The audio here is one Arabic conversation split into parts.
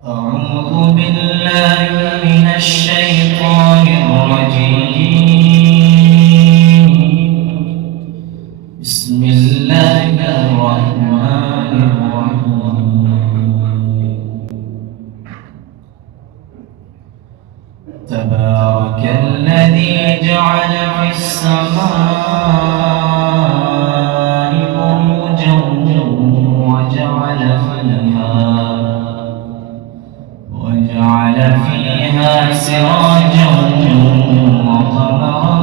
أعوذ بالله من الشيطان الرجيم. بسم الله الرحمن الرحيم. تبارك الذي جعل في السماء بروجا وجعل فيها سراجا وقمرا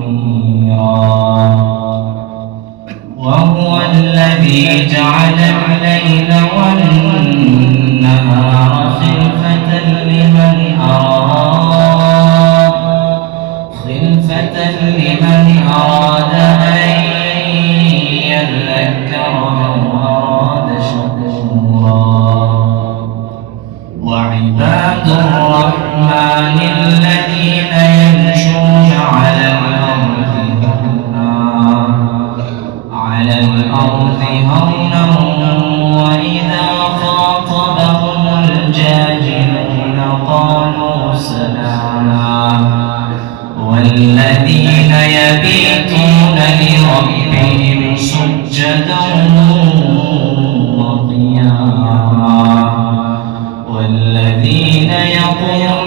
منيرا. وهو الذي جعل الليل والنهار خلفة لمن أراد أن يذكر أو أراد شكورا. وعباد الرحمن الذين يمشون على الأرض هونا وإذا خاطبهم الجاهلون قالوا سلاما. والذين يبيتون لربهم سجدا وقياما. والذين يقولون